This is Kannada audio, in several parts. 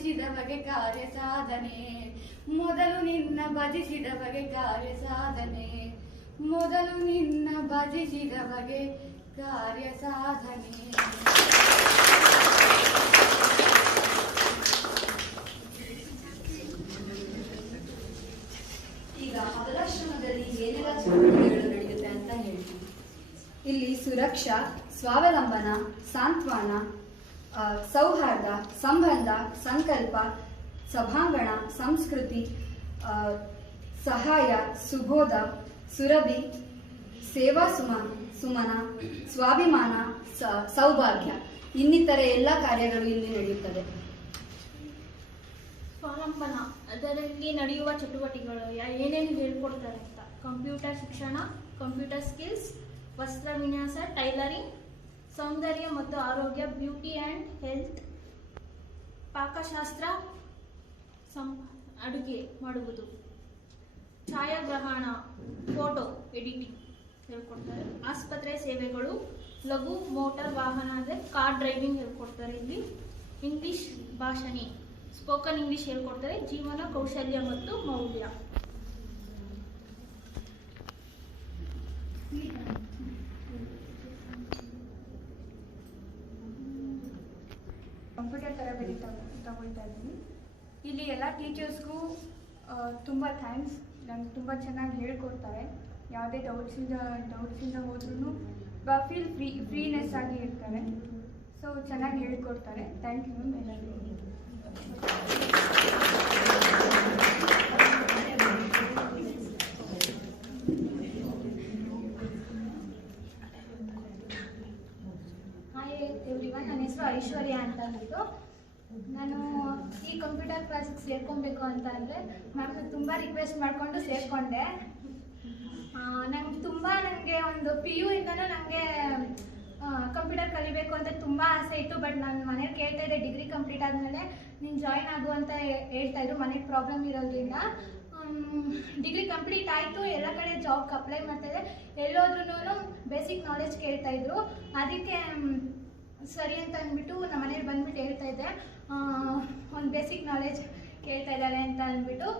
ಭಜಿಸಿದ ಬಗೆ ಕಾರ್ಯ ಸಾಧನೆ, ಮೊದಲು ನಿನ್ನ ಭಜಿಸಿದ ಬಗೆ ಕಾರ್ಯ ಸಾಧನೆ, ಮೊದಲು ನಿನ್ನ ಭಜಿಸಿದ ಬಗೆ ಕಾರ್ಯ ಸಾಧನೆ. ಈಗ ಅಬಲಾಶ್ರಮದಲ್ಲಿ ಏನೆಲ್ಲ ಚಟುವಟಿಕೆಗಳು ನಡೆಯುತ್ತೆ ಅಂತ ಹೇಳ್ತೀವಿ. ಇಲ್ಲಿ ಸುರಕ್ಷಾ, ಸ್ವಾವಲಂಬನ, ಸಾಂತ್ವನ, ಸೌಹಾರ್ದ, ಸಂಬಂಧ, ಸಂಕಲ್ಪ, ಸಭಾಂಗಣ, ಸಂಸ್ಕೃತಿ, ಸಹಾಯ, ಸುಬೋಧ, ಸುರಭಿ, ಸೇವಾ ಸುಮನ, ಸ್ವಾಭಿಮಾನ, ಸೌಭಾಗ್ಯ ಇನ್ನಿತರೆ ಎಲ್ಲ ಕಾರ್ಯಗಳು ಇಲ್ಲಿ ನಡೆಯುತ್ತದೆ. ಸ್ವಾವಲಂಬನ ಅದರಲ್ಲಿ ನಡೆಯುವ ಚಟುವಟಿಕೆಗಳು ಏನೇನು ಹೇಳ್ಕೊಡ್ತಾರೆ ಅಂತ: ಕಂಪ್ಯೂಟರ್ ಶಿಕ್ಷಣ, ಕಂಪ್ಯೂಟರ್ ಸ್ಕಿಲ್ಸ್, ವಸ್ತ್ರ ವಿನ್ಯಾಸ, ಟೈಲರಿಂಗ್, ಸೌಂದರ್ಯ ಮತ್ತು ಆರೋಗ್ಯ, ಬ್ಯೂಟಿ ಆ್ಯಂಡ್ ಹೆಲ್ತ್, ಪಾಕಶಾಸ್ತ್ರ, ಅಡುಗೆ ಮಾಡುವುದು, ಛಾಯಾಗ್ರಹಣ, ಫೋಟೋ ಎಡಿಟಿಂಗ್ ಹೇಳ್ಕೊಡ್ತಾರೆ. ಆಸ್ಪತ್ರೆ ಸೇವೆಗಳು, ಲಘು ಮೋಟಾರ್ ವಾಹನ ಅಂದರೆ ಕಾರ್ ಡ್ರೈವಿಂಗ್ ಹೇಳ್ಕೊಡ್ತಾರೆ. ಇಲ್ಲಿ ಇಂಗ್ಲಿಷ್ ಭಾಷಣೆ, ಸ್ಪೋಕನ್ ಇಂಗ್ಲಿಷ್ ಹೇಳ್ಕೊಡ್ತಾರೆ. ಜೀವನ ಕೌಶಲ್ಯ ಮತ್ತು ಮೌಲ್ಯ. ಕಂಪ್ಯೂಟರ್ ತರಬೇತಿ ತಗೊಳ್ತಾ ಇದ್ದೀನಿ. ಇಲ್ಲಿ ಎಲ್ಲ ಟೀಚರ್ಸ್ಗೂ ತುಂಬ ಥ್ಯಾಂಕ್ಸ್. ನಂಗೆ ತುಂಬ ಚೆನ್ನಾಗಿ ಹೇಳ್ಕೊಡ್ತಾರೆ. ಯಾವುದೇ ಡೌಟ್ಸಿಂದ ಹೋದ್ರೂ ಫ್ರೀನೆಸ್ ಆಗಿ ಇರ್ತಾರೆ. ಸೊ ಚೆನ್ನಾಗಿ ಹೇಳ್ಕೊಡ್ತಾರೆ. ಥ್ಯಾಂಕ್ ಯು ಮ್ಯಾಮ್ ಎಲ್ಲರಿಗೂ. ಹಾಯ್ ಎವ್ರಿವನ್, ನನ್ನ ಹೆಸರು ಐಶ್ವರ್ಯ ಅಂತ ಅಂದ್ಬಿಟ್ಟು. ನಾನು ಈ ಕಂಪ್ಯೂಟರ್ ಕ್ಲಾಸಿಗೆ ಸೇರ್ಕೊಬೇಕು ಅಂತ ಅಂದರೆ ಮ್ಯಾಮ್ನ ತುಂಬ ರಿಕ್ವೆಸ್ಟ್ ಮಾಡಿಕೊಂಡು ಸೇರಿಕೊಂಡೆ. ನನಗೆ ಒಂದು PU ಇಂದನೂ ನನಗೆ ಕಂಪ್ಯೂಟರ್ ಕಲಿಬೇಕು ಅಂತ ತುಂಬ ಆಸೆ ಇತ್ತು. ಬಟ್ ನಾನು ಮನೇಲಿ ಕೇಳ್ತಾ ಇದ್ದೆ, ಡಿಗ್ರಿ ಕಂಪ್ಲೀಟ್ ಆದಮೇಲೆ ನೀನು ಜಾಯ್ನ್ ಆಗು ಅಂತ ಹೇಳ್ತಾಯಿದ್ರು. ಮನೆಗೆ ಪ್ರಾಬ್ಲಮ್ ಇರೋದ್ರಿಂದ ಡಿಗ್ರಿ ಕಂಪ್ಲೀಟ್ ಆಯಿತು. ಎಲ್ಲ ಕಡೆ ಜಾಬ್ಗೆ ಅಪ್ಲೈ ಮಾಡ್ತಾಯಿದ್ದೆ. ಎಲ್ಲೋದ್ರೂ ಬೇಸಿಕ್ ನಾಲೆಜ್ ಕೇಳ್ತಾಯಿದ್ರು. ಅದಕ್ಕೆ ಸರಿ ಅಂತ ಅಂದ್ಬಿಟ್ಟು ನಮ್ಮ ಮನೇಲಿ ಬಂದ್ಬಿಟ್ಟು ಹೇಳ್ತಾಯಿದ್ದೆ, ಒಂದು ಬೇಸಿಕ್ ನಾಲೆಜ್ ಕೇಳ್ತಾ ಇದ್ದಾರೆ ಅಂತ ಅಂದ್ಬಿಟ್ಟು.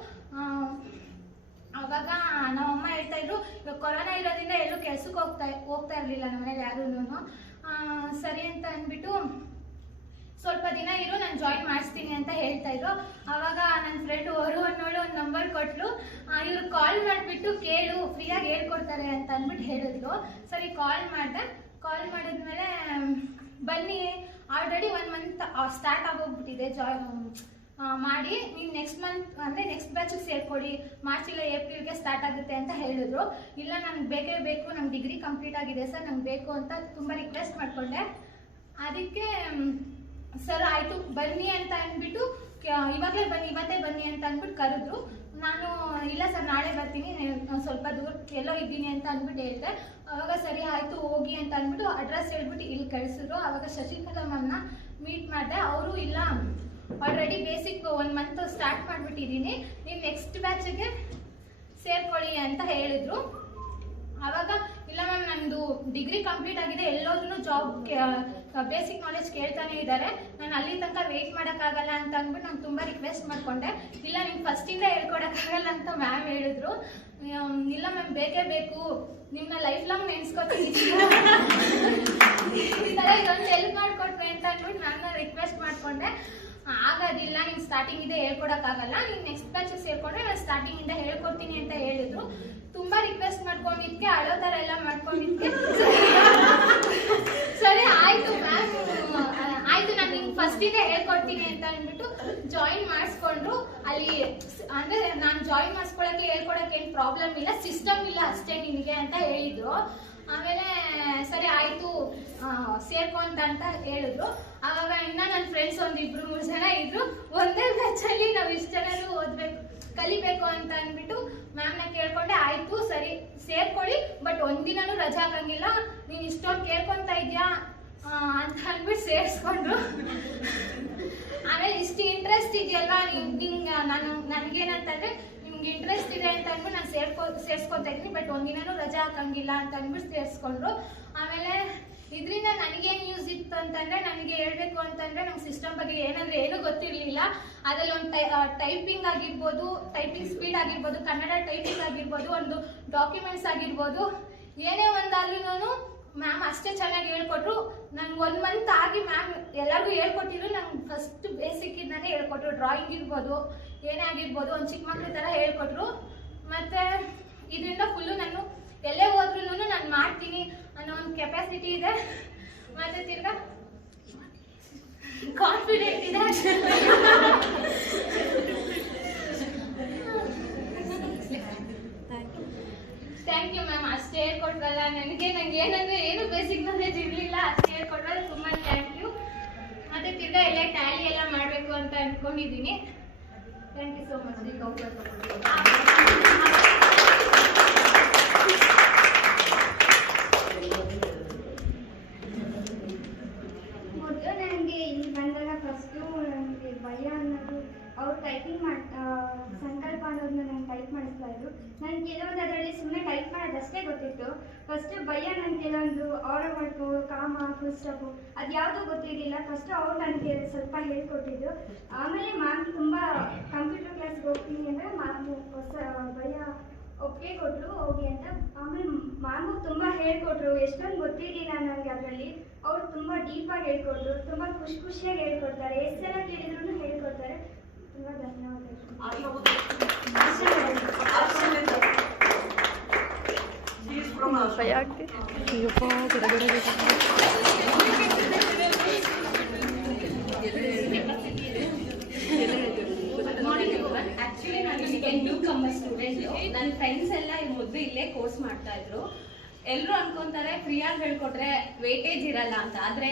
ಆವಾಗ ನಮ್ಮಮ್ಮ ಹೇಳ್ತಾಯಿದ್ರು, ಇವಾಗ ಕೊರೋನಾ ಇರೋದ್ರಿಂದ ಎಲ್ಲೂ ಕೆಲ್ಸಕ್ಕೆ ಹೋಗ್ತಾ ಇರಲಿಲ್ಲ ನಮ್ಮ ಮನೇಲಿ ಯಾರೂ. ಸರಿ ಅಂತ ಅಂದ್ಬಿಟ್ಟು ಸ್ವಲ್ಪ ದಿನ ಇರು, ನಾನು ಜಾಯಿನ್ ಮಾಡಿಸ್ತೀನಿ ಅಂತ ಹೇಳ್ತಾಯಿದ್ರು. ಆವಾಗ ನನ್ನ ಫ್ರೆಂಡ್ ಅನ್ನೋಳು ಒಂದು ನಂಬರ್ ಕೊಟ್ಟರು. ಇವ್ರು ಕಾಲ್ ಮಾಡಿಬಿಟ್ಟು ಕೇಳು, ಫ್ರೀಯಾಗಿ ಹೇಳ್ಕೊಡ್ತಾರೆ ಅಂತ ಅಂದ್ಬಿಟ್ಟು ಹೇಳಿದ್ರು. ಸರಿ ಕಾಲ್ ಮಾಡಿದೆ. ಕಾಲ್ ಮಾಡಿದ್ಮೇಲೆ ಬನ್ನಿ, ಆಲ್ರೆಡಿ 1 ಮಂತ್ ಸ್ಟಾರ್ಟ್ ಆಗೋಗ್ಬಿಟ್ಟಿದೆ ಮಾಡಿ, ನೀವು ನೆಕ್ಸ್ಟ್ ಮಂತ್ ಅಂದರೆ ನೆಕ್ಸ್ಟ್ ಬ್ಯಾಚಿಗೆ ಸೇರ್ಕೊಳ್ಳಿ, ಮಾರ್ಚ್ ಇಲ್ಲ ಏಪ್ರಿಲ್ಗೆ ಸ್ಟಾರ್ಟ್ ಆಗುತ್ತೆ ಅಂತ ಹೇಳಿದ್ರು. ಇಲ್ಲ ನನಗೆ ಬೇಕೇ ಬೇಕು, ನಂಗೆ ಡಿಗ್ರಿ ಕಂಪ್ಲೀಟ್ ಆಗಿದೆ ಸರ್, ನಂಗೆ ಬೇಕು ಅಂತ ತುಂಬ ರಿಕ್ವೆಸ್ಟ್ ಮಾಡಿಕೊಂಡೆ. ಅದಕ್ಕೆ ಸರ್ ಆಯಿತು ಬನ್ನಿ ಅಂತ ಅಂದ್ಬಿಟ್ಟು, ಇವಾಗಲೇ ಬನ್ನಿ, ಇವತ್ತೇ ಬನ್ನಿ ಅಂತ ಅಂದ್ಬಿಟ್ಟು ಕರೆದ್ರು. ನಾನು ಇಲ್ಲ ಸರ್ ನಾಳೆ ಬರ್ತೀನಿ, ಸ್ವಲ್ಪ ದೂರ ಎಲ್ಲೋ ಇದ್ದೀನಿ ಅಂತ ಅಂದ್ಬಿಟ್ಟು ಹೇಳಿದೆ. ಆವಾಗ ಸರಿ ಆಯಿತು ಹೋಗಿ ಅಂತ ಅಂದ್ಬಿಟ್ಟು ಅಡ್ರೆಸ್ ಹೇಳ್ಬಿಟ್ಟು ಇಲ್ಲಿ ಕಳಿಸಿದ್ರು. ಆವಾಗ ಶಶಿಕಲಾ ಮ್ಯಾಮ್ನ ಮೀಟ್ ಮಾಡಿದೆ. ಅವರು ಇಲ್ಲ ಆಲ್ರೆಡಿ ಬೇಸಿಕ್ 1 ಮಂತ್ ಸ್ಟಾರ್ಟ್ ಮಾಡಿಬಿಟ್ಟಿದ್ದೀನಿ, ನೀವು ನೆಕ್ಸ್ಟ್ ಬ್ಯಾಚಿಗೆ ಸೇರ್ಕೊಳ್ಳಿ ಅಂತ ಹೇಳಿದರು. ಆವಾಗ ಇಲ್ಲ ಮ್ಯಾಮ್ ನಂದು ಡಿಗ್ರಿ ಕಂಪ್ಲೀಟ್ ಆಗಿದೆ, ಎಲ್ಲೋದ್ರೂ ಜಾಬ್ ಬೇಸಿಕ್ ನಾಲೆಜ್ ಕೇಳ್ತಾನೆ ಇದ್ದಾರೆ, ನಾನು ಅಲ್ಲಿ ತನಕ ವೆಯ್ಟ್ ಮಾಡೋಕ್ಕಾಗಲ್ಲ ಅಂತ ಅಂದ್ಬಿಟ್ಟು ನಾನು ತುಂಬ ರಿಕ್ವೆಸ್ಟ್ ಮಾಡಿಕೊಂಡೆ. ಇಲ್ಲ ನಿಮ್ಗೆ ಫಸ್ಟಿಂದ ಹೇಳ್ಕೊಡೋಕ್ಕಾಗಲ್ಲ ಅಂತ ಮ್ಯಾಮ್ ಹೇಳಿದ್ರು. ಇಲ್ಲ ಮ್ಯಾಮ್ ಬೇಕೇ ಬೇಕು, ನಿಮ್ಮನ್ನ ಲೈಫ್ ಲಾಂಗ್ ನೆನೆಸ್ಕೊತೀನಿ, ಈ ಥರ ಇದೊಂದು ಹೆಲ್ಪ್ ಮಾಡಿಕೊಟ್ವಿ ಅಂತ ಅಂದ್ಬಿಟ್ಟು ಮ್ಯಾಮ್ನ ರಿಕ್ವೆಸ್ಟ್ ಮಾಡಿಕೊಂಡೆ. ಆಗೋದಿಲ್ಲ, ನೀವು ಸ್ಟಾರ್ಟಿಂಗಿಂದ ಹೇಳ್ಕೊಡೋಕ್ಕಾಗಲ್ಲ, ನೀವು ನೆಕ್ಸ್ಟ್ ಬ್ಯಾಚಿಗೆ ಸೇರಿಕೊಂಡ್ರೆ ನಾನು ಸ್ಟಾರ್ಟಿಂಗಿಂದ ಹೇಳ್ಕೊಡ್ತೀನಿ ಅಂತ ಹೇಳಿದ್ರು. ತುಂಬ ರಿಕ್ವೆಸ್ಟ್ ಮಾಡ್ಕೊಂಡಿದ್ದಕ್ಕೆ, ಅಳೋ ಥರ ಎಲ್ಲ ಮಾಡ್ಕೊಂಡಿದ್ದಕ್ಕೆ ಸರಿ ಆಯಿತು ಮ್ಯಾಮ್, ಆಯಿತು ನಾನು ನಿಮ್ಗೆ ಫಸ್ಟಿಂದ ಹೇಳ್ಕೊಡ್ತೀನಿ ಅಂತ ಅಂದ್ಬಿಟ್ಟು ಜಾಯಿನ್ ಮಾಡಿಸ್ಕೊಂಡ್ರು. ಅಲ್ಲಿ ಅಂದರೆ ನಾನು ಜಾಯಿನ್ ಮಾಡಿಸ್ಕೊಳ್ಳೋಕ್ಕೆ ಹೇಳ್ಕೊಡೋಕ್ಕೆ ಏನು ಪ್ರಾಬ್ಲಮ್ ಇಲ್ಲ, ಸಿಸ್ಟಮ್ ಇಲ್ಲ ಅಷ್ಟೇ ನಿನಗೆ ಅಂತ ಹೇಳಿದ್ರು. ಆಮೇಲೆ ಸರಿ ಆಯಿತು ಸೇರ್ಕೊಂತ ಅಂತ ಹೇಳಿದ್ರು. ಆವಾಗ ಇನ್ನು ನನ್ನ ಫ್ರೆಂಡ್ಸ್ ಒಂದು 2-3 ಜನ ಇದ್ರು. ಒಂದೇ ಬ್ಯಾಚಲ್ಲಿ ನಾವು ಇಷ್ಟು ಜನರು ಕಲಿಬೇಕು ಅಂತ ಅಂದ್ಬಿಟ್ಟು ಮ್ಯಾಮ್ನ ಕೇಳ್ಕೊಂಡೆ. ಆಯಿತು ಸರಿ ಸೇರ್ಕೊಳ್ಳಿ, ಬಟ್ ಒಂದಿನೂ ರಜಾ ಹಾಕಂಗಿಲ್ಲ, ನೀನು ಇಷ್ಟೊಂದು ಕೇಳ್ಕೊತಾ ಇದೆಯಾ ಅಂತ ಅಂದ್ಬಿಟ್ಟು ಸೇರಿಸ್ಕೊಂಡ್ರು. ಆಮೇಲೆ ಇಷ್ಟು ಇಂಟ್ರೆಸ್ಟ್ ಇದೆಯಲ್ವಾ ನಿಂಗೆ, ನನಗೇನಂತಂದರೆ ನಿಮ್ಗೆ ಇಂಟ್ರೆಸ್ಟ್ ಇದೆ ಅಂತ ಅಂದ್ಬಿಟ್ಟು ನಾನು ಸೇರ್ಸ್ಕೊತಾ ಇದ್ದೀನಿ, ಬಟ್ ಒಂದಿನೂ ರಜಾ ಹಾಕಂಗಿಲ್ಲ ಅಂತ ಅಂದ್ಬಿಟ್ಟು ಸೇರಿಸ್ಕೊಂಡ್ರು. ಆಮೇಲೆ ಇದರಿಂದ ನನಗೇನು ಯೂಸ್ ಇತ್ತು ಅಂತಂದರೆ, ನನಗೆ ಹೇಳಬೇಕು ಅಂತಂದರೆ ನಮ್ಮ ಸಿಸ್ಟಮ್ ಬಗ್ಗೆ ಏನಂದರೆ ಏನೂ ಗೊತ್ತಿರಲಿಲ್ಲ. ಅದರಲ್ಲಿ ಒಂದು ಟೈಪಿಂಗ್ ಆಗಿರ್ಬೋದು, ಟೈಪಿಂಗ್ ಸ್ಪೀಡ್ ಆಗಿರ್ಬೋದು, ಕನ್ನಡ ಟೈಪಿಂಗ್ ಆಗಿರ್ಬೋದು, ಒಂದು ಡಾಕ್ಯುಮೆಂಟ್ಸ್ ಆಗಿರ್ಬೋದು, ಏನೇ ಒಂದಾದ್ರೂ ಮ್ಯಾಮ್ ಅಷ್ಟೇ ಚೆನ್ನಾಗಿ ಹೇಳ್ಕೊಟ್ರು. ನಂಗೆ 1 ಮಂತ್ ಆಗಿ ಮ್ಯಾಮ್ ಎಲ್ಲರಿಗೂ ಹೇಳ್ಕೊಟ್ಟಿದ್ರು. ನಂಗೆ ಫಸ್ಟ್ ಬೇಸಿಕ್ಕಿಂದಾನೇ ಹೇಳ್ಕೊಟ್ರು. ಡ್ರಾಯಿಂಗ್ ಇರ್ಬೋದು, ಏನೇ ಆಗಿರ್ಬೋದು, ಒಂದು ಚಿಕ್ಕ ಮಕ್ಳ ಥರ ಹೇಳ್ಕೊಟ್ರು. ಮತ್ತು ಇದರಿಂದ ಫುಲ್ಲು ನಾನು ಎಲ್ಲೇ ಹೋದ್ರೂ ನಾನು ಮಾಡ್ತೀನಿ ಅನ್ನೋ ಒಂದು ಕೆಪಾಸಿಟಿ ಇದೆ. ಮತ್ತು ತಿರ್ಗಾ ಕಾನ್ಫಿಡೆಂಟ್ ಇದೆ. Thank you ma'am. ಅಷ್ಟೇ ಹೇಳ್ಕೊಟ್ರಲ್ಲ ನಂಗೆ ಏನಂದ್ರೆ ಏನು ಬೇಸಿಕ್ ನಾಲೆಜ್ ಇರಲಿಲ್ಲ. ಅಷ್ಟೇ ಹೇಳ್ಕೊಟ್ರಲ್ಲ, ತುಂಬ ಥ್ಯಾಂಕ್ ಯು. ಮತ್ತೆ ತಿರ್ಗಾ ಎಲ್ಲ ಟ್ಯಾಲಿ ಎಲ್ಲ ಮಾಡಬೇಕು ಅಂತ ಅಂದ್ಕೊಂಡಿದ್ದೀನಿ. Thank you so much. ಮೊದಲು ನನಗೆ ಇಲ್ಲಿ ಬಂದಾಗ ಫಸ್ಟು ನನಗೆ ಭಯ ಅನ್ನೋದು, ಅವ್ರು ಟೈಪಿಂಗ್ ಸಂಕಲ್ಪ ಅನ್ನೋದನ್ನ ನಾನು ಟೈಪ್ ಮಾಡಿಸ್ತಾ ಇದ್ರು. ನನಗೆ ಕೆಲವೊಂದು ಅದರಲ್ಲಿ ಸುಮ್ಮನೆ ಟೈಪ್ ಮಾಡೋದಷ್ಟೇ ಗೊತ್ತಿತ್ತು. ಫಸ್ಟ್ ಭಯ ನನಗೆ ಕೆಲವೊಂದು ಆರ್ಡರ್ ಮಾಡ್ಕೊ, ಕಾಮ, ಫುಲ್ ಸ್ಟಾಪು ಅದು ಯಾವುದೂ ಗೊತ್ತಿರಲಿಲ್ಲ. ಫಸ್ಟು ಅವ್ರು ನನಗೆ ಸ್ವಲ್ಪ ಹೇಳ್ಕೊಟ್ಟಿದ್ದು. ಆಮೇಲೆ ಮ್ಯಾಮ್ ತುಂಬ ಕಂಪ್ಯೂಟರ್ ಕ್ಲಾಸ್ಗೆ ಹೋಗ್ತೀನಿ ಅಂದರೆ ಮ್ಯಾಮು ಹೊಸ ಭಯ ಒಪ್ಪಿಗೆ ಕೊಟ್ಟರು ಹೋಗಿ ಅಂತ. ಆಮೇಲೆ ಮ್ಯಾಮು ತುಂಬ ಹೇಳ್ಕೊಟ್ರು. ಎಷ್ಟೊಂದು ಗೊತ್ತಿರಲಿಲ್ಲ ನನಗೆ ಅದರಲ್ಲಿ. ಅವ್ರು ತುಂಬ ಡೀಪಾಗಿ ಹೇಳ್ಕೊಟ್ರು. ತುಂಬ ಖುಷಿಯಾಗಿ ಹೇಳ್ಕೊಡ್ತಾರೆ. ಎಷ್ಟು ಸಲ ಕೇಳಿದ್ರು ಹೇಳ್ಕೊಡ್ತಾರೆ. ತುಂಬ ಧನ್ಯವಾದಗಳು. ಆಕ್ಚುಲಿ ನಾನು ನ್ಯೂ ಕಮ್ಮರ್ ಸ್ಟೂಡೆಂಟ್. ನನ್ನ ಫ್ರೆಂಡ್ಸ್ ಎಲ್ಲ ಮೊದಲು ಇಲ್ಲೇ ಕೋರ್ಸ್ ಮಾಡ್ತಾ ಇದ್ರು. ಎಲ್ಲರೂ ಅನ್ಕೊಂತಾರೆ ಫ್ರೀಯಾಗಿ ಹೇಳ್ಕೊಟ್ರೆ ವೇಟೇಜ್ ಇರಲ್ಲ ಅಂತ. ಆದ್ರೆ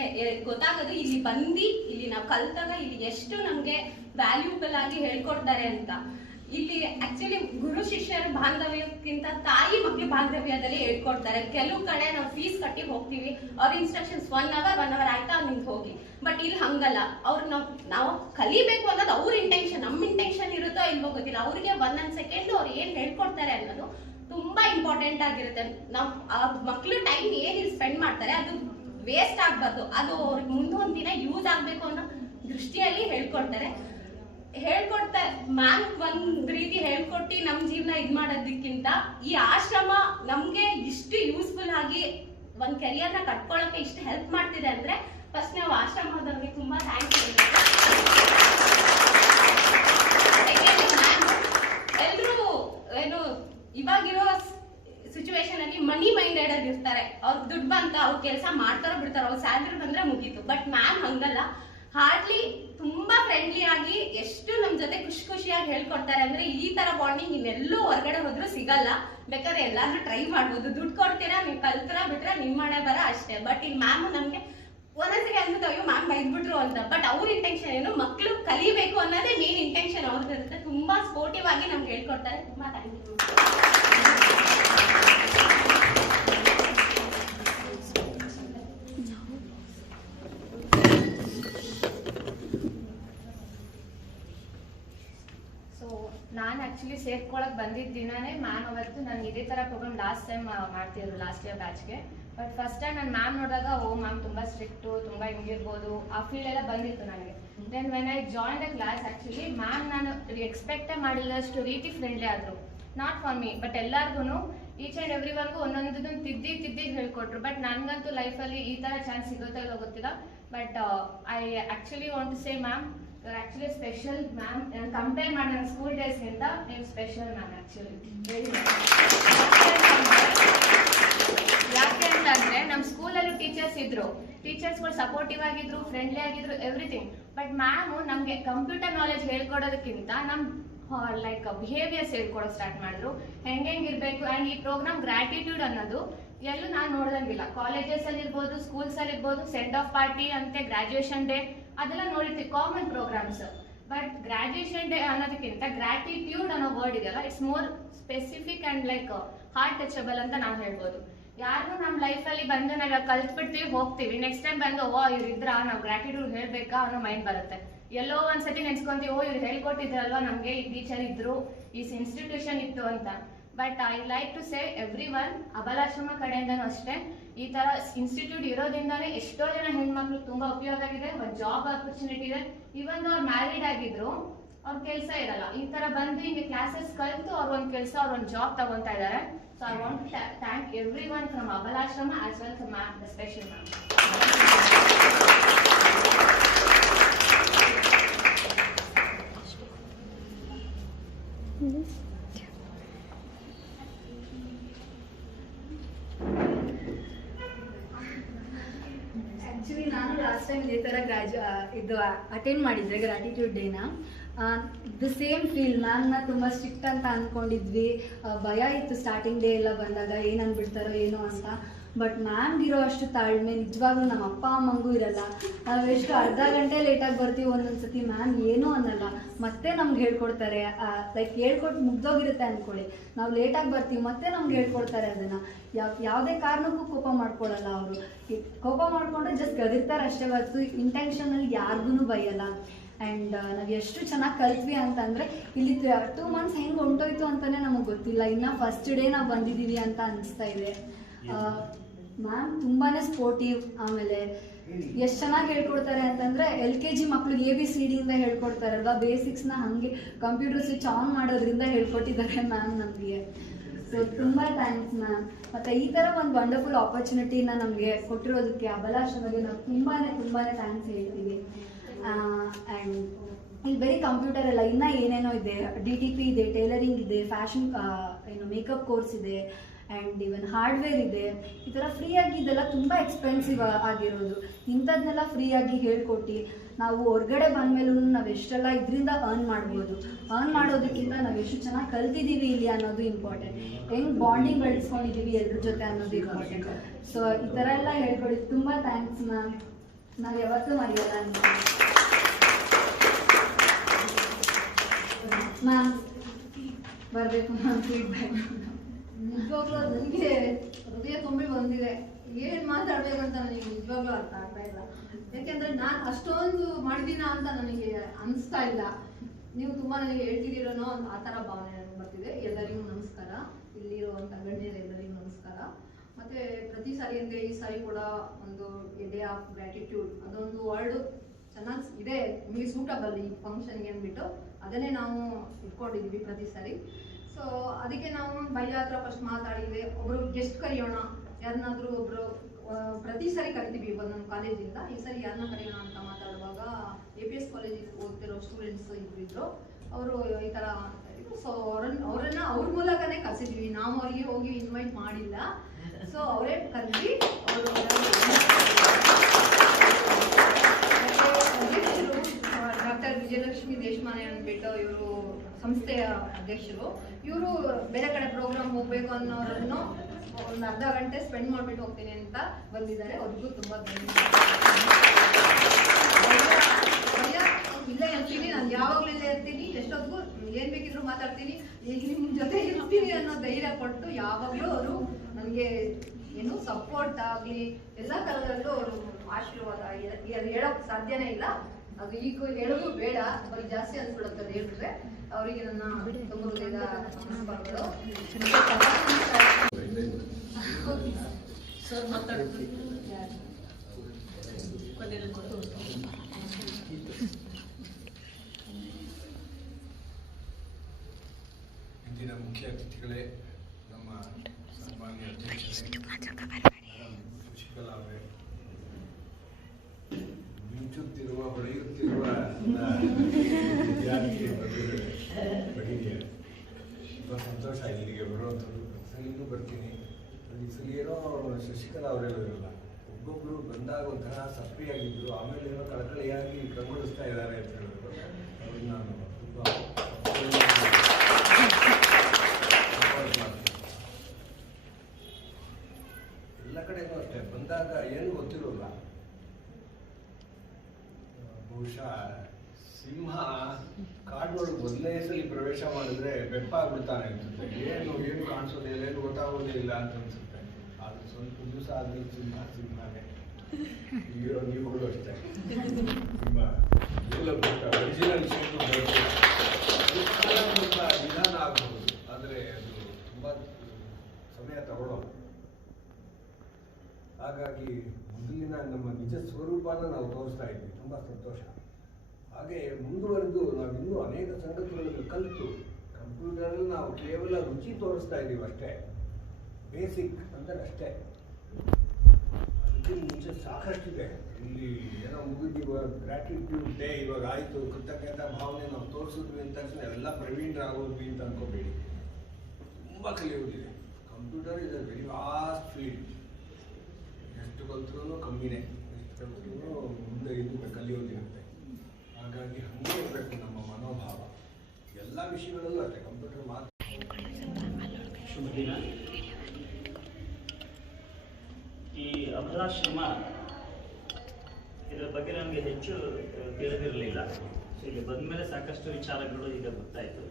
ಗೊತ್ತಾಗೋದು ಇಲ್ಲಿ ಬಂದು ಇಲ್ಲಿ ನಾವು ಕಲ್ತಾಗ ಇಲ್ಲಿ ಎಷ್ಟು ನಮ್ಗೆ ವ್ಯಾಲ್ಯೂಬಲ್ ಆಗಿ ಹೇಳ್ಕೊಡ್ತಾರೆ ಅಂತ. ಇಲ್ಲಿ ಆಕ್ಚುಲಿ ಗುರು ಶಿಷ್ಯರ ಬಾಂಧವ್ಯಕ್ಕಿಂತ ತಾಯಿ ಮಕ್ಳ ಬಾಂಧವ್ಯದಲ್ಲಿ ಹೇಳ್ಕೊಡ್ತಾರೆ. ಕೆಲವು ಕಡೆ ನಾವು ಫೀಸ್ ಕಟ್ಟಿ ಹೋಗ್ತೀವಿ, ಅವ್ರ ಇನ್ಸ್ಟ್ರಕ್ಷನ್ಸ್ 1 ಅವರ್ ಆಯ್ತಾ ನಿಂತು ಹೋಗಿ. ಬಟ್ ಇಲ್ಲಿ ಹಂಗಲ್ಲ. ಅವ್ರು ನಾವು ಕಲಿಬೇಕು ಅನ್ನೋದು ಅವ್ರ ಇಂಟೆನ್ಷನ್. ನಮ್ಮ ಇಂಟೆನ್ಷನ್ ಇರುತ್ತೋ ಇಲ್ವೋ ಗೊತ್ತಿಲ್ಲ. ಅವ್ರಿಗೆ 1 ಸೆಕೆಂಡ್ ಅವ್ರು ಏನ್ ಹೇಳ್ಕೊಡ್ತಾರೆ ಅನ್ನೋದು ತುಂಬಾ ಇಂಪಾರ್ಟೆಂಟ್ ಆಗಿರುತ್ತೆ. ನಾವು ಆ ಮಕ್ಳು ಟೈಮ್ ಏನ್ ಇಲ್ಲಿ ಸ್ಪೆಂಡ್ ಮಾಡ್ತಾರೆ ಅದು ವೇಸ್ಟ್ ಆಗ್ಬಾರ್ದು. ಅದು ಅವ್ರಿಗೆ ಮುಂದೊಂದ್ ದಿನ ಯೂಸ್ ಆಗ್ಬೇಕು ಅನ್ನೋ ದೃಷ್ಟಿಯಲ್ಲಿ ಹೇಳ್ಕೊಡ್ತಾರೆ. ಮ್ಯಾಮ್ ಒಂದ್ ರೀತಿ ಹೇಳ್ಕೊಟ್ಟು ನಮ್ ಜೀವನ ಇದ್ ಮಾಡೋದಕ್ಕಿಂತ ಈ ಆಶ್ರಮ ನಮ್ಗೆ ಇಷ್ಟು ಯೂಸ್ಫುಲ್ ಆಗಿ ಒಂದ್ ಕೆರಿಯರ್ ನ ಕಟ್ಕೊಳ್ಳೋಕೆ ಇಷ್ಟು ಹೆಲ್ಪ್ ಮಾಡ್ತಿದೆ ಅಂದ್ರೆ ಫಸ್ಟ್ ನಾವು ಆಶ್ರಮದವ್ರಿಗೆ ತುಂಬಾ ಥ್ಯಾಂಕ್ಸ್ ಹೇಳ್ಬೇಕು. ಎಲ್ರು ಏನು ಇವಾಗಿರೋ ಸಿಚುವೇಶನ್ ಅಲ್ಲಿ ಮನಿ ಮೈಂಡೆಡ್ ಆಗಿ ಇರ್ತಾರೆ. ಅವ್ರ ದುಡ್ಡು ಬಂತ ಅವ್ರ ಕೆಲಸ ಮಾಡ್ತಾರೋ ಬಿಡ್ತಾರೋ, ಅವ್ರ ಸ್ಯಾಲರಿ ಬಂದ್ರೆ ಮುಗೀತು. ಬಟ್ ಮ್ಯಾಮ್ ಹಂಗಲ್ಲ. ಹಾರ್ಡ್ಲಿ ತುಂಬಾ ಫ್ರೆಂಡ್ಲಿ ಆಗಿ ಎಷ್ಟು ನಮ್ ಜೊತೆ ಖುಷಿಯಾಗಿ ಹೇಳ್ಕೊಡ್ತಾರೆ ಅಂದ್ರೆ ಈ ತರ ಬಾಂಡಿಂಗ್ ಇನ್ನೆಲ್ಲೂ ಹೊರಗಡೆ ಹೋದ್ರೂ ಸಿಗಲ್ಲ. ಬೇಕಾದ್ರೆ ಎಲ್ಲಾದ್ರೂ ಟ್ರೈ ಮಾಡ್ಬೋದು. ದುಡ್ಡು ಕೊಡ್ತೀರಾ, ನೀವು ಕಲ್ತರ ಬಿಟ್ರೆ ನಿಮ್ ಮಾಡೇ ಬರ ಅಷ್ಟೇ. ಬಟ್ ಇಲ್ಲಿ ಮ್ಯಾಮ್ ನಮ್ಗೆ ಒಂದೊಂದ್ಸರಿ ಅನ್ಸುತ್ತೆ ಅಯ್ಯೋ ಮ್ಯಾಮ್ ಬೈದ್ಬಿಟ್ರು ಅಂತ. ಬಟ್ ಅವ್ರ ಇಂಟೆನ್ಷನ್ ಏನು, ಮಕ್ಳು ಕಲಿಬೇಕು ಅನ್ನೋದೇ ಮೇನ್ ಇಂಟೆನ್ಷನ್ ಅವ್ರದ್ದಿರುತ್ತೆ. ತುಂಬಾ ಸ್ಪೋರ್ಟಿವ್ ಆಗಿ ನಮ್ಗೆ ಹೇಳ್ಕೊಡ್ತಾರೆ. ತುಂಬಾ ಥ್ಯಾಂಕ್ ಯು. ನಾನು ಆಕ್ಚುಲಿ ಸೇರ್ಕೊಳಕ್ ಬಂದಿದ್ದ ದಿನಾನೇ ಮ್ಯಾಮ್ ಅವತ್ತು ನಾನು ಇದೇ ತರ ಪ್ರೋಗ್ರಾಮ್ ಲಾಸ್ಟ್ ಟೈಮ್ ಮಾಡ್ತಿದ್ರು, ಲಾಸ್ಟ್ ಇಯರ್ ಬ್ಯಾಚ್ಗೆ. ಬಟ್ ಫಸ್ಟ್ ಟೈಮ್ ನಾನು ಮ್ಯಾಮ್ ನೋಡಿದಾಗ ಓ ಮ್ಯಾಮ್ ತುಂಬಾ ಸ್ಟ್ರಿಕ್ಟು, ತುಂಬಾ ಹಿಂಗಿರ್ಬೋದು ಆ ಫೀಲ್ ಎಲ್ಲ ಬಂದಿತ್ತು ನನಗೆ. Then when I join the class actually ma'am ನಾನು ಎಕ್ಸ್ಪೆಕ್ಟೇ ಮಾಡಿಲ್ಲಷ್ಟು ರೀತಿ ಫ್ರೆಂಡ್ಲಿ ಆದ್ರು. ನಾಟ್ ಫಾರ್ ಮೀ ಬಟ್ ಎಲ್ಲಾರ್ಗು ಈಚ್ ಅಂಡ್ ಎವ್ರಿ ವರ್ಗೂ ಒಂದೊಂದನ್ನು ತಿದ್ದಿ ಹೇಳ್ಕೊಟ್ರು. ಬಟ್ ನನ್ಗಂತೂ ಲೈಫಲ್ಲಿ ಈ ತರ ಚಾನ್ಸ್ ಸಿಗುತ್ತೋ ಇಲ್ಲೋ ಗೊತ್ತಿಲ್ಲ. But I actually want to say ma'am actually special ma'am. Compare ಮಾಡಿ ನನ್ನ ಸ್ಕೂಲ್ ಡೇಸ್ಗಿಂತ ನೀವು ಸ್ಪೆಷಲ್ ಮ್ಯಾಮ್ ಆಕ್ಚುಲಿ. ಯಾಕೆ ಅಂತಂದ್ರೆ ನಮ್ಮ ಸ್ಕೂಲಲ್ಲೂ ಟೀಚರ್ಸ್ ಇದ್ರು, ಟೀಚರ್ಸ್ಗಳು ಸಪೋರ್ಟಿವ್ ಆಗಿದ್ರು, ಫ್ರೆಂಡ್ಲಿ ಆಗಿದ್ರು, ಎವ್ರಿಥಿಂಗ್. ಬಟ್ ಮ್ಯಾಮು ನಮಗೆ ಕಂಪ್ಯೂಟರ್ ನಾಲೆಜ್ ಹೇಳ್ಕೊಡೋದಕ್ಕಿಂತ ನಮ್ಮ ಲೈಕ್ ಬಿಹೇವಿಯರ್ಸ್ ಹೇಳ್ಕೊಡೋಕೆ ಸ್ಟಾರ್ಟ್ ಮಾಡಿದ್ರು, ಹೆಂಗಿರ್ಬೇಕು. ಆ್ಯಂಡ್ ಈ ಪ್ರೋಗ್ರಾಮ್ ಗ್ರಾಟಿಟ್ಯೂಡ್ ಅನ್ನೋದು ಎಲ್ಲೂ ನಾನು ನೋಡ್ದಂಗಿಲ್ಲ. ಕಾಲೇಜಸ್ ಅಲ್ಲಿ ಇರ್ಬೋದು, ಸ್ಕೂಲ್ಸ್ ಅಲ್ಲಿ ಇರ್ಬೋದು, ಸೆಂಡ್ ಆಫ್ ಪಾರ್ಟಿ ಅಂತೆ, ಗ್ರಾಜುಯೇಷನ್ ಡೇ ಅದೆಲ್ಲ ನೋಡಿರ್ತೀವಿ, common programmes. But graduation day ಅನ್ನೋದಕ್ಕಿಂತ ಗ್ರಾಟಿಟ್ಯೂಡ್ ಅನ್ನೋ ವರ್ಡ್ ಇದೆಯಲ್ಲ, it's more specific and like heart touchable ಅಂತ ನಾವು ಹೇಳ್ಬೋದು. ಯಾರು ನಮ್ಮ ಲೈಫಲ್ಲಿ ಬಂದು ನಾವು ಕಲ್ತ್ಬಿಡ್ತೀವಿ, ಹೋಗ್ತೀವಿ, ನೆಕ್ಸ್ಟ್ ಟೈಮ್ ಬಂದು ಓ ಇವ್ರು ಇದ್ರ ನಾವು ಗ್ರಾಟಿಟ್ಯೂಡ್ ಹೇಳ್ಬೇಕಾ ಅನ್ನೋ ಮೈಂಡ್ ಬರುತ್ತೆ. ಎಲ್ಲೋ ಒಂದ್ಸತಿ ನೆನ್ಸ್ಕೊಂತೀವಿ, ಓ ಇವ್ರು ಹೇಳ್ಕೊಟ್ಟಿದ್ರಲ್ವಾ ನಮ್ಗೆ ಈ ಟೀಚರ್ ಇದ್ರು, ಈ ಇನ್ಸ್ಟಿಟ್ಯೂಷನ್ ಇತ್ತು ಅಂತ. But I like to say every one, Abalashrama ಕಡೆಯಿಂದನೂ ಅಷ್ಟೇ, ಈ ತರ ಇನ್ಸ್ಟಿಟ್ಯೂಟ್ ಇರೋದ್ರಿಂದಾನೇ ಎಷ್ಟೋ ಜನ ಹೆಣ್ಮಕ್ಳು ತುಂಬಾ ಉಪಯೋಗ ಆಗಿದೆ, ಒಂದು ಜಾಬ್ ಆಪರ್ಚುನಿಟಿ ಇದೆ. ಇವನ್ ಅವ್ರು ಮ್ಯಾರಿಡ್ ಆಗಿದ್ರು ಅವ್ರ ಕೆಲಸ ಇರಲ್ಲ, ಈ ತರ ಬಂದು ಹಿಂಗೆ ಕ್ಲಾಸಸ್ ಕಲಿತು ಅವ್ರ ಒಂದು ಕೆಲಸ, ಅವ್ರ ಒಂದು ಜಾಬ್ ತಗೊಂತಾ ಇದ್ದಾರೆ. So I want to thank every one from Abalashrama as well from ma'am, the special ma'am. Actually ನಾನು ಲಾಸ್ಟ್ ಟೈಮ್ ಇದೇ ಥರ ಇದು ಅಟೆಂಡ್ ಮಾಡಿದ್ದೆ ಗ್ರಾಟಿಟ್ಯೂಡ್ ಡೇನ. ದ ಸೇಮ್ ಫೀಲ್, ನನ್ನ ತುಂಬ ಸ್ಟ್ರಿಕ್ಟ್ ಅಂತ ಅಂದ್ಕೊಂಡಿದ್ವಿ, ಭಯ ಇತ್ತು ಸ್ಟಾರ್ಟಿಂಗ್ ಡೇ ಎಲ್ಲ ಬಂದಾಗ ಏನು ಅಂದ್ಬಿಡ್ತಾರೋ ಏನೋ ಅಂತ. ಬಟ್ ಮ್ಯಾಮ್ಗಿರೋ ಅಷ್ಟು ತಾಳ್ಮೆ ನಿಜವಾಗ್ಲೂ ನಮ್ಮ ಅಪ್ಪ ಅಮ್ಮಂಗೂ ಇರಲ್ಲ. ನಾವೆಷ್ಟು ಅರ್ಧ ಗಂಟೆ ಲೇಟಾಗಿ ಬರ್ತೀವಿ ಒಂದೊಂದ್ಸತಿ, ಮ್ಯಾಮ್ ಏನೂ ಅನ್ನಲ್ಲ, ಮತ್ತೆ ನಮ್ಗೆ ಹೇಳ್ಕೊಡ್ತಾರೆ. ಲೈಕ್ ಹೇಳ್ಕೊಟ್ಟು ಮುಗ್ದೋಗಿರುತ್ತೆ ಅಂದ್ಕೊಳ್ಳಿ, ನಾವು ಲೇಟಾಗಿ ಬರ್ತೀವಿ ಮತ್ತೆ ನಮ್ಗೆ ಹೇಳ್ಕೊಡ್ತಾರೆ ಅದನ್ನು. ಯಾವುದೇ ಕಾರಣಕ್ಕೂ ಕೋಪ ಮಾಡ್ಕೊಳ್ಳಲ್ಲ ಅವರು. ಕೋಪ ಮಾಡಿಕೊಂಡ್ರೆ ಜಸ್ಟ್ ಗದಿರ್ತಾರೆ ಅಷ್ಟೇ ಹೊರತು ಇಂಟೆನ್ಷನಲ್ಲಿ ಯಾರಿಗೂ ಬೈಯಲ್ಲ. ಆ್ಯಂಡ್ ನಾವು ಎಷ್ಟು ಚೆನ್ನಾಗಿ ಕಲ್ತ್ವಿ ಅಂತಂದರೆ ಇಲ್ಲಿ 2 months ಹೆಂಗೆ ಹೊಂಟೋಯ್ತು ಅಂತಲೇ ನಮಗೆ ಗೊತ್ತಿಲ್ಲ. ಇನ್ನು ಫಸ್ಟ್ ಡೇ ನಾವು ಬಂದಿದ್ದೀವಿ ಅಂತ ಅನಿಸ್ತಾ ಇದೆ. ಮ್ಯಾಮ್ ತುಂಬಾ ಸ್ಪೋರ್ಟಿವ್. ಆಮೇಲೆ ಎಷ್ಟು ಚೆನ್ನಾಗಿ ಹೇಳ್ಕೊಡ್ತಾರೆ ಅಂತಂದರೆ LKG ಮಕ್ಕಳು ABCD ಇಂದ ಹೇಳ್ಕೊಡ್ತಾರಲ್ವ, ಬೇಸಿಕ್ಸ್ನ ಹಾಗೆ ಕಂಪ್ಯೂಟರ್ ಸ್ವಿಚ್ ಆನ್ ಮಾಡೋದ್ರಿಂದ ಹೇಳ್ಕೊಟ್ಟಿದ್ದಾರೆ ಮ್ಯಾಮ್ ನಮಗೆ. ಸೊ ತುಂಬ ಥ್ಯಾಂಕ್ಸ್ ಮ್ಯಾಮ್. ಮತ್ತು ಈ ಥರ ಒಂದು ವಂಡರ್ಫುಲ್ ಆಪರ್ಚುನಿಟಿನ ನಮಗೆ ಕೊಟ್ಟಿರೋದಕ್ಕೆ ಅಬಲಾಶ್ರಮಗೆ ನಾವು ತುಂಬಾ ಥ್ಯಾಂಕ್ಸ್ ಹೇಳ್ತೀವಿ. ಆ್ಯಂಡ್ ಇಲ್ಲಿ ಬರೀ ಕಂಪ್ಯೂಟರ್ ಎಲ್ಲ, ಇನ್ನೂ ಏನೇನೋ ಇದೆ, DTP ಇದೆ, ಟೈಲರಿಂಗ್ ಇದೆ, ಫ್ಯಾಷನ್ ಮೇಕಪ್ ಕೋರ್ಸ್ ಇದೆ, ಆ್ಯಂಡ್ ಇವನ್ ಹಾರ್ಡ್ವೇರ್ ಇದೆ. ಈ ಥರ ಫ್ರೀಯಾಗಿ ಇದೆಲ್ಲ ತುಂಬ ಎಕ್ಸ್ಪೆನ್ಸಿವ್ ಆಗಿರೋದು. ಇಂಥದ್ದನ್ನೆಲ್ಲ ಫ್ರೀಯಾಗಿ ಹೇಳ್ಕೊಟ್ಟು ನಾವು ಹೊರಗಡೆ ಬಂದಮೇಲೂ ನಾವು ಎಷ್ಟೆಲ್ಲ ಇದರಿಂದ ಅರ್ನ್ ಮಾಡ್ಬೋದು. ಅರ್ನ್ ಮಾಡೋದಕ್ಕಿಂತ ನಾವು ಎಷ್ಟು ಚೆನ್ನಾಗಿ ಕಲ್ತಿದ್ದೀವಿ ಇಲ್ಲಿ ಅನ್ನೋದು ಇಂಪಾರ್ಟೆಂಟ್. ಹೆಂಗೆ ಬಾಂಡಿಂಗ್ ಬೆಳೆಸ್ಕೊಂಡಿದ್ದೀವಿ ಎಲ್ಲರ ಜೊತೆ ಅನ್ನೋದು ಇಂಪಾರ್ಟೆಂಟ್. ಸೊ ಈ ಥರ ಎಲ್ಲ ಹೇಳ್ಕೊಡಿ ತುಂಬ ಥ್ಯಾಂಕ್ಸ್ ಮ್ಯಾಮ್, ನಾವು ಯಾವತ್ತೂ ಮರೆಯಲ್ಲ ಮ್ಯಾಮ್. ಬರಬೇಕು ಮ್ಯಾಮ್ ಫೀಡ್ಬ್ಯಾಕ್. ನಿಜವಾಗ್ಲೂ ನನಗೆ ಹೃದಯ ತುಂಬಿ ಬಂದಿದೆ. ಏನು ಮಾತಾಡ್ಬೇಕು ಅಂತ ನನಗೆ ನಿಜವಾಗ್ಲೂ ಅರ್ಥ ಆಗ್ತಾ ಇಲ್ಲ. ಯಾಕೆಂದ್ರೆ ನಾನು ಅಷ್ಟೊಂದು ಮಾಡಿದ್ದೀನ ಅಂತ ನನಗೆ ಅನಿಸ್ತಾ ಇಲ್ಲ. ನೀವು ತುಂಬಾ ನನಗೆ ಹೇಳ್ತಿದ್ದೀರೋ ಆ ಥರ ಭಾವನೆ ನನಗೆ ಬರ್ತಿದೆ. ಎಲ್ಲರಿಗೂ ನಮಸ್ಕಾರ, ಇಲ್ಲಿರುವಂಥ ಗಣ್ಯರೆಲ್ಲರಿಗೂ ನಮಸ್ಕಾರ. ಮತ್ತೆ ಪ್ರತಿ ಸಾರಿ ಅಂದರೆ ಈ ಸಾರಿ ಕೂಡ ಒಂದು ಡೇ ಆಫ್ ಗ್ರ್ಯಾಟಿಟ್ಯೂಡ್ ಅದೊಂದು ವರ್ಡ್ ಚೆನ್ನಾಗಿ ಇದೆ, ನಿಮಗೆ ಸೂಟಬಲ್ ಈ ಫಂಕ್ಷನ್ಗೆ ಅಂದ್ಬಿಟ್ಟು ಅದನ್ನೇ ನಾವು ಇಟ್ಕೊಂಡಿದ್ದೀವಿ ಪ್ರತಿ ಸಾರಿ. ಸೊ ಅದಕ್ಕೆ ನಾವು ಭಯ ಹತ್ರ ಫಸ್ಟ್ ಮಾತಾಡಿದ್ವಿ, ಒಬ್ರು ಗೆಸ್ಟ್ ಕರೆಯೋಣ, ಯಾರನ್ನಾದ್ರೂ ಒಬ್ರು ಪ್ರತಿ ಸಾರಿ ಕರಿತೀವಿ ಒಂದೊಂದು ಕಾಲೇಜಿಂದ. ಈ ಸಾರಿ ಯಾರನ್ನ ಕರೆಯೋಣ ಅಂತ ಮಾತಾಡುವಾಗ APS ಕಾಲೇಜಿಗೆ ಓದ್ತಿರೋ ಸ್ಟೂಡೆಂಟ್ಸ್ ಇದ್ರು, ಅವರು ಈ ಥರ ಸೊ ಅವರನ್ನ ಅವ್ರ ಮೂಲಕನೇ ಕರೆಸಿದ್ವಿ, ನಾವು ಅವರಿಗೆ ಹೋಗಿ ಇನ್ವೈಟ್ ಮಾಡಿಲ್ಲ. ಸೊ ಅವರೇ ಕರೆದಿ ಅವರು ಅಧ್ಯಕ್ಷರು ಡಾಕ್ಟರ್ ವಿಜಯಲಕ್ಷ್ಮಿ ದೇಶಮಾನೆ ಅಂದ್ಬಿಟ್ಟು ಇವರು ಸಂಸ್ಥೆಯ ಅಧ್ಯಕ್ಷರು. ಇವರು ಬೇರೆ ಕಡೆ ಪ್ರೋಗ್ರಾಮ್ ಹೋಗ್ಬೇಕು ಅನ್ನೋರನ್ನು ಒಂದು ಅರ್ಧ ಗಂಟೆ ಸ್ಪೆಂಡ್ ಮಾಡಿಬಿಟ್ಟು ಹೋಗ್ತೀನಿ ಅಂತ ಬಂದಿದ್ದಾರೆ. ಅವ್ರಿಗೂ ತುಂಬ ಇಲ್ಲೇ ಇರ್ತೀನಿ, ನಾನು ಯಾವಾಗಲೂ ಇಲ್ಲೇ ಇರ್ತೀನಿ, ಎಷ್ಟೊತ್ತಿಗೂ ಏನು ಬೇಕಿದ್ರು ಮಾತಾಡ್ತೀನಿ, ಈಗ ನಿಮ್ಮ ಜೊತೆ ಇರ್ತೀನಿ ಅನ್ನೋ ಧೈರ್ಯ ಕೊಟ್ಟು ಯಾವಾಗಲೂ ಅವರು ನನಗೆ ಏನು ಸಪೋರ್ಟ್ ಆಗಲಿ ಎಲ್ಲ ಥರದಲ್ಲೂ ಅವರು ಆಶೀರ್ವಾದ. ಅದು ಹೇಳೋಕೆ ಸಾಧ್ಯನೇ ಇಲ್ಲ, ಅದು ಈಗ ಹೇಳೋದು ಬೇಡ, ಬರೀ ಜಾಸ್ತಿ ಅನ್ಸ್ಬಿಡುತ್ತೆ ಅದು ಹೇಳಿದ್ರೆ. ಅವರಿಗೆ ನನ್ನ ತುಂಬ ಹೃದಯದ ನಮಸ್ಕಾರಗಳು. ಇಂದಿನ ಮುಖ್ಯ ಅತಿಥಿಗಳೇ, ನಮ್ಮ ಸನ್ಮಾನ್ಯ ಅಧ್ಯಕ್ಷರೇ ಶಶಿಕಲಾ ಅವರೇ, ಮಿಂಚುತ್ತಿರುವ ಹೊಳೆಯುತ್ತಿರುವ ವಿದ್ಯಾರ್ಥಿ ಭಗಿನಿಯರು, ತುಂಬ ಸಂತೋಷ ಇಲ್ಲಿಗೆ ಬರುವಂಥದ್ದು. ಇನ್ನೂ ಬರ್ತೀನಿ. ಈ ಸಲ ಏನೋ ಶಶಿಕಲಾ ಅವರೆಲ್ಲ ಇರಲ್ಲ, ಒಬ್ಬೊಬ್ಬರು ಬಂದಾಗ ಒಂಥರ ಸಪ್ರಿಯಾಗಿದ್ದರು, ಆಮೇಲೆ ಏನೋ ಕಳಕಳಿಯಾಗಿ ಕಂಗೊಳಿಸ್ತಾ ಇದ್ದಾರೆ ಅಂತ ಹೇಳಿದ್ರು. ಅವ್ರಿಗೆ ನಾನು ತುಂಬ ಎಲ್ಲ ಕಡೆಗೂ ಅಷ್ಟೇ, ಬಂದಾಗ ಏನು ಗೊತ್ತಿರೋಲ್ಲ. ಬಹುಶಃ ಸಿಂಹ ಕಾಡೊಳಗೆ ಮೊದಲನೇ ಸಲ ಪ್ರವೇಶ ಮಾಡಿದ್ರೆ ಬೆಪ್ಪ ಆಗ್ಬಿಡ್ತಾನೆ ಅನ್ಸುತ್ತೆ. ಏನು ಕಾಣಿಸೋದಿಲ್ಲ, ಏನು ಗೊತ್ತಾಗೋದೇ ಇಲ್ಲ ಅಂತ ಅನ್ಸುತ್ತೆ. ಆದ್ರೆ ಸ್ವಲ್ಪ ದಿವಸ ಆದ್ಮೇಲೆ ಸಿಂಹನೇ. ಈಗಿರೋ ನೀವುಗಳು ಅಷ್ಟೇ, ನಿಮ್ಮ ಎಲ್ಲ ಒರಿಜಿನಲ್ ಶೇಪ್ ನಿಧಾನ ಆಗ್ಬೋದು, ಆದರೆ ಅದು ತುಂಬ ತಗೊಳ್ಳೋಣ. ಹಾಗಾಗಿ ಮೊದಲಿನ ನಮ್ಮ ನಿಜ ಸ್ವರೂಪನ ನಾವು ತೋರಿಸ್ತಾ ಇದ್ವಿ, ತುಂಬ ಸಂತೋಷ. ಹಾಗೆ ಮುಂದುವರೆದು ನಾವು ಇನ್ನೂ ಅನೇಕ ಸಂಗತಿಗಳನ್ನು ಕಲಿತು ಕಂಪ್ಯೂಟರಲ್ಲಿ ನಾವು ಕೇವಲ ರುಚಿ ತೋರಿಸ್ತಾ ಇದ್ದೀವಿ ಅಷ್ಟೇ, ಬೇಸಿಕ್ ಅಂದರೆ ಅಷ್ಟೇ. ಅದಕ್ಕೆ ಮುಂಚೆ ಸಾಕಷ್ಟಿದೆ. ಇಲ್ಲಿ ಏನೋ ಮುಗಿದಿವ ಗ್ರ್ಯಾಟಿಟ್ಯೂಡ್ ಡೇ ಇವಾಗ ಆಯಿತು, ಕೃತಜ್ಞತಾ ಭಾವನೆ ನಾವು ತೋರಿಸಿದ್ವಿ ಅಂತ ತಕ್ಷಣ ಎಲ್ಲ ಪ್ರವೀಣರಾಗೋದ್ವಿ ಅಂತ ಅನ್ಕೋಬೇಡಿ. ತುಂಬ ಕಲಿಯೋದಿದೆ. Computer is a very vast field. ಎಷ್ಟು ಕಲ್ತ್ರೂ ಕಮ್ಮಿನೇ, ಎಷ್ಟು ಕಲ್ತ್ರೂ ಮುಂದೆ ಇದು ಕಲಿಯೋದಿರುತ್ತೆ. ಹಾಗಾಗಿ ಹಂಗೆ ಇರಬೇಕು ನಮ್ಮ ಮನೋಭಾವ ಎಲ್ಲ ವಿಷಯಗಳಲ್ಲೂ ಅಷ್ಟೇ. ಕಂಪ್ಯೂಟರ್ ಮಾತ್ರ. ಶುಭ ದಿನ. ಈ ಅಬಲಾಶ್ರಮ ಇದರ ಬಗ್ಗೆ ನನಗೆ ಹೆಚ್ಚು ತಿಳಿದಿರಲಿಲ್ಲ. ಇಲ್ಲಿ ಬಂದ ಮೇಲೆ ಸಾಕಷ್ಟು ವಿಚಾರಗಳು ಈಗ ಗೊತ್ತಾಯಿತು.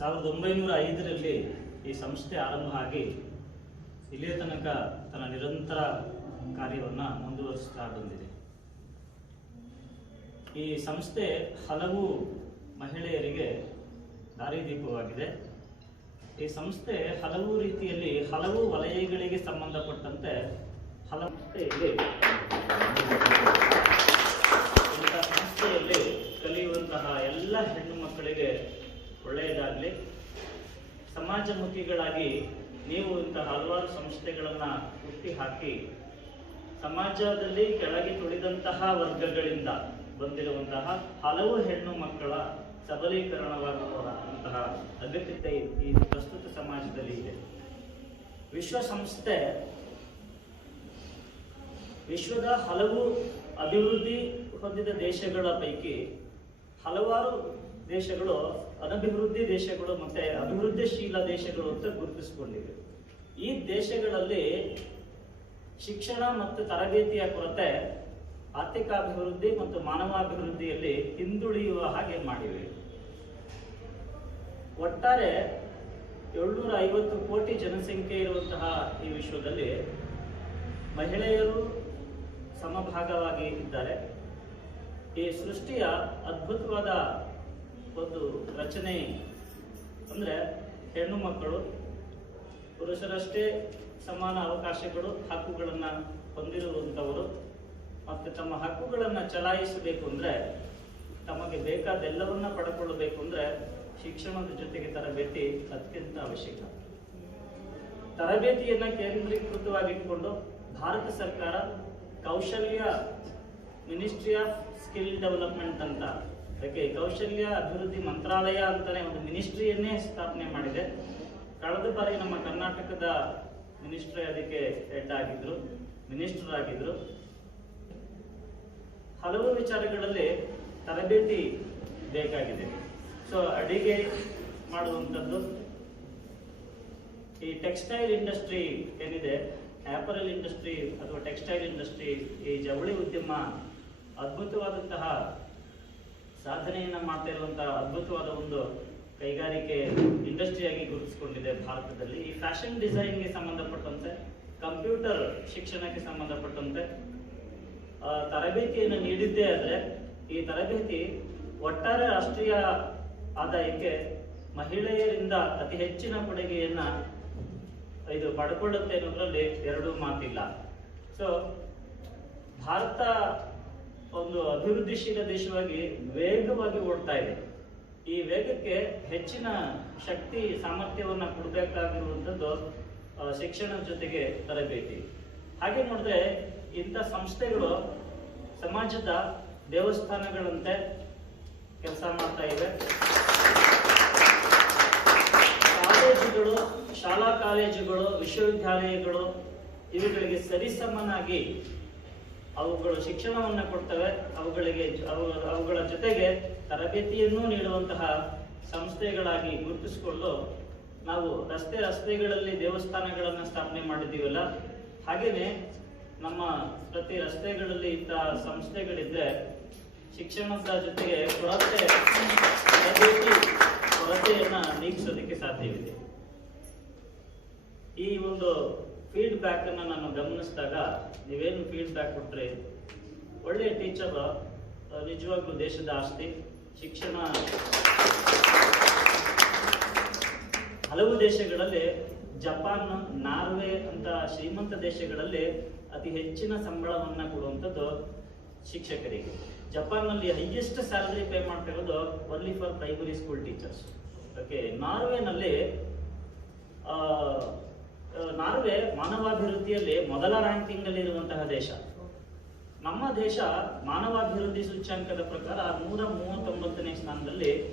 1905ರಲ್ಲಿ ಈ ಸಂಸ್ಥೆ ಆರಂಭ ಆಗಿ ಇಲ್ಲಿಯ ತನಕ ತನ್ನ ನಿರಂತರ ಕಾರ್ಯವನ್ನು ಮುಂದುವರಿಸ್ತಾ ಬಂದಿದೆ. ಈ ಸಂಸ್ಥೆ ಹಲವು ಮಹಿಳೆಯರಿಗೆ ದಾರಿದೀಪವಾಗಿದೆ. ಈ ಸಂಸ್ಥೆ ಹಲವು ರೀತಿಯಲ್ಲಿ ಹಲವು ವಲಯಗಳಿಗೆ ಸಂಬಂಧಪಟ್ಟಂತೆ ಹಲವು ಸಂಸ್ಥೆಯಲ್ಲಿ ಕಲಿಯುವಂತಹ ಎಲ್ಲ ಹೆಣ್ಣು ಮಕ್ಕಳಿಗೆ ಒಳ್ಳೆಯದಾಗಲಿ. ಸಮಾಜಮುಖಿಗಳಾಗಿ ನೀವು ಇಂತಹ ಹಲವಾರು ಸಂಸ್ಥೆಗಳನ್ನು ಹುಟ್ಟಿ ಹಾಕಿ ಸಮಾಜದಲ್ಲಿ ಕೆಳಗೆ ತುಳಿದಂತಹ ವರ್ಗಗಳಿಂದ ಬಂದಿರುವಂತಹ ಹಲವು ಹೆಣ್ಣು ಮಕ್ಕಳ ಸಬಲೀಕರಣವಾಗುವಂತಹ ಅಗತ್ಯತೆ ಈ ಪ್ರಸ್ತುತ ಸಮಾಜದಲ್ಲಿ ಇದೆ. ವಿಶ್ವಸಂಸ್ಥೆ ವಿಶ್ವದ ಹಲವು ಅಭಿವೃದ್ಧಿ ಹೊಂದಿದ ದೇಶಗಳ ಪೈಕಿ ಹಲವಾರು ದೇಶಗಳು ಅನಭಿವೃದ್ಧಿ ದೇಶಗಳು ಮತ್ತೆ ಅಭಿವೃದ್ಧಿಶೀಲ ದೇಶಗಳು ಅಂತ ಗುರುತಿಸಿಕೊಂಡಿವೆ. ಈ ದೇಶಗಳಲ್ಲಿ ಶಿಕ್ಷಣ ಮತ್ತು ತರಬೇತಿಯ ಕೊರತೆ ಆರ್ಥಿಕಾಭಿವೃದ್ಧಿ ಮತ್ತು ಮಾನವಾಭಿವೃದ್ಧಿಯಲ್ಲಿ ಹಿಂದುಳಿಯುವ ಹಾಗೆ ಮಾಡಿವೆ. ಒಟ್ಟಾರೆ 750 ಕೋಟಿ ಜನಸಂಖ್ಯೆ ಇರುವಂತಹ ಈ ವಿಶ್ವದಲ್ಲಿ ಮಹಿಳೆಯರು ಸಮಭಾಗವಾಗಿ ಇದ್ದಾರೆ. ಈ ಸೃಷ್ಟಿಯ ಅದ್ಭುತವಾದ ಒಂದು ರಚನೆ ಅಂದರೆ ಹೆಣ್ಣು ಮಕ್ಕಳು ಪುರುಷರಷ್ಟೇ ಸಮಾನ ಅವಕಾಶಗಳು ಹಕ್ಕುಗಳನ್ನು ಹೊಂದಿರುವಂಥವರು ಮತ್ತು ತಮ್ಮ ಹಕ್ಕುಗಳನ್ನು ಚಲಾಯಿಸಬೇಕು ಅಂದರೆ ತಮಗೆ ಬೇಕಾದೆಲ್ಲವನ್ನ ಪಡ್ಕೊಳ್ಳಬೇಕು ಅಂದರೆ ಶಿಕ್ಷಣದ ಜೊತೆಗೆ ತರಬೇತಿ ಅತ್ಯಂತ ಅವಶ್ಯಕ. ತರಬೇತಿಯನ್ನು ಕೇಂದ್ರೀಕೃತವಾಗಿಟ್ಕೊಂಡು ಭಾರತ ಸರ್ಕಾರ ಕೌಶಲ್ಯ ಮಿನಿಸ್ಟ್ರಿ ಆಫ್ ಸ್ಕಿಲ್ ಡೆವಲಪ್ಮೆಂಟ್ ಅಂತ ಅದಕ್ಕೆ ಕೌಶಲ್ಯ ಅಭಿವೃದ್ಧಿ ಮಂತ್ರಾಲಯ ಅಂತಾನೆ ಒಂದು ಮಿನಿಸ್ಟ್ರಿಯನ್ನೇ ಸ್ಥಾಪನೆ ಮಾಡಿದೆ. ಕಳೆದ ಬಾರಿ ನಮ್ಮ ಕರ್ನಾಟಕದ ಮಿನಿಸ್ಟ್ರಿ ಅದಕ್ಕೆ ಹೆಡ್ ಆಗಿದ್ರು, ಮಿನಿಸ್ಟರ್ ಆಗಿದ್ರು. ಹಲವು ವಿಚಾರಗಳಲ್ಲಿ ತರಬೇತಿ ಬೇಕಾಗಿದೆ. ಸೊ ಅಡಿಗೆ ಮಾಡುವಂಥದ್ದು, ಈ ಟೆಕ್ಸ್ಟೈಲ್ ಇಂಡಸ್ಟ್ರಿ ಏನಿದೆ, ಆಪರಲ್ ಇಂಡಸ್ಟ್ರಿ ಅಥವಾ ಟೆಕ್ಸ್ಟೈಲ್ ಇಂಡಸ್ಟ್ರಿ, ಈ ಜವಳಿ ಉದ್ಯಮ ಅದ್ಭುತವಾದಂತಹ ಸಾಧನೆಯನ್ನು ಮಾಡ್ತಾ ಇರುವಂತಹ ಅದ್ಭುತವಾದ ಒಂದು ಕೈಗಾರಿಕೆ ಇಂಡಸ್ಟ್ರಿಯಾಗಿ ಗುರುತಿಸಿಕೊಂಡಿದೆ ಭಾರತದಲ್ಲಿ. ಈ ಫ್ಯಾಷನ್ ಡಿಸೈನ್ಗೆ ಸಂಬಂಧಪಟ್ಟಂತೆ, ಕಂಪ್ಯೂಟರ್ ಶಿಕ್ಷಣಕ್ಕೆ ಸಂಬಂಧಪಟ್ಟಂತೆ ತರಬೇತಿಯನ್ನು ನೀಡಿದ್ದೇ ಆದರೆ ಈ ತರಬೇತಿ ಒಟ್ಟಾರೆ ರಾಷ್ಟ್ರೀಯ ಆದಾಯಕ್ಕೆ ಮಹಿಳೆಯರಿಂದ ಅತಿ ಹೆಚ್ಚಿನ ಕೊಡುಗೆಯನ್ನ ಇದು ಪಡ್ಕೊಳ್ಳುತ್ತೆ ಅನ್ನೋದ್ರಲ್ಲಿ ಎರಡೂ ಮಾತಿಲ್ಲ. ಸೊ ಭಾರತ ಒಂದು ಅಭಿವೃದ್ಧಿಶೀಲ ದೇಶವಾಗಿ ವೇಗವಾಗಿ ಓಡ್ತಾ ಇದೆ. ಈ ವೇಗಕ್ಕೆ ಹೆಚ್ಚಿನ ಶಕ್ತಿ ಸಾಮರ್ಥ್ಯವನ್ನು ಕೊಡಬೇಕಾಗಿರುವಂಥದ್ದು ಶಿಕ್ಷಣದ ಜೊತೆಗೆ ತರಬೇತಿ. ಹಾಗೆ ನೋಡಿದ್ರೆ ಇಂಥ ಸಂಸ್ಥೆಗಳು ಸಮಾಜದ ದೇವಸ್ಥಾನಗಳಂತೆ ಕೆಲಸ ಮಾಡ್ತಾ ಇವೆ. ಕಾಲೇಜುಗಳು, ಶಾಲಾ ಕಾಲೇಜುಗಳು, ವಿಶ್ವವಿದ್ಯಾಲಯಗಳು ಇವುಗಳಿಗೆ ಸರಿಸಮನಾಗಿ ಅವುಗಳು ಶಿಕ್ಷಣವನ್ನು ಕೊಡ್ತವೆ. ಅವುಗಳ ಜೊತೆಗೆ ತರಬೇತಿಯನ್ನು ನೀಡುವಂತಹ ಸಂಸ್ಥೆಗಳಾಗಿ ಗುರುತಿಸಿಕೊಂಡು ನಾವು ರಸ್ತೆಗಳಲ್ಲಿ ದೇವಸ್ಥಾನಗಳನ್ನು ಸ್ಥಾಪನೆ ಮಾಡಿದ್ದೀವಲ್ಲ, ಹಾಗೇನೆ ನಮ್ಮ ಪ್ರತಿ ರಸ್ತೆಗಳಲ್ಲಿ ಇಂತಹ ಸಂಸ್ಥೆಗಳಿದ್ರೆ ಶಿಕ್ಷಣದ ಜೊತೆಗೆ ಕೊರತೆಯನ್ನ ನೀಗಿಸೋದಕ್ಕೆ ಸಾಧ್ಯವಿದೆ. ಈ ಒಂದು ಫೀಡ್ಬ್ಯಾಕ್ ಅನ್ನು ನಾನು ಗಮನಿಸಿದಾಗ, ನೀವೇನು ಫೀಡ್ಬ್ಯಾಕ್ ಕೊಟ್ರೆ, ಒಳ್ಳೆಯ ಟೀಚರ್ ನಿಜವಾಗ್ಲೂ ದೇಶದ ಆಸ್ತಿ. ಶಿಕ್ಷಣ ಹಲವು ದೇಶಗಳಲ್ಲಿ ಜಪಾನ್, ನಾರ್ವೆ ಅಂತ ಶ್ರೀಮಂತ ದೇಶಗಳಲ್ಲಿ ಅತಿ ಹೆಚ್ಚಿನ ಸಂಬಳವನ್ನ ಕೊಡುವಂಥದ್ದು ಶಿಕ್ಷಕರಿಗೆ. ಜಪಾನ್ನಲ್ಲಿ ಹೈಯೆಸ್ಟ್ ಸ್ಯಾಲರಿ ಪೇ ಮಾಡ್ತಾ ಇರೋದು only for primary school teachers. Okay, Norway ಮಾನವಾಭಿವೃದ್ಧಿಯಲ್ಲಿ ಮೊದಲ ರ್ಯಾಂಕಿಂಗ್ ಅಲ್ಲಿ ಇರುವಂತಹ ದೇಶ. ನಮ್ಮ ದೇಶ ಮಾನವಾಭಿವೃದ್ಧಿ ಸೂಚ್ಯಂಕದ ಪ್ರಕಾರ 139ನೇ ಸ್ಥಾನದಲ್ಲಿ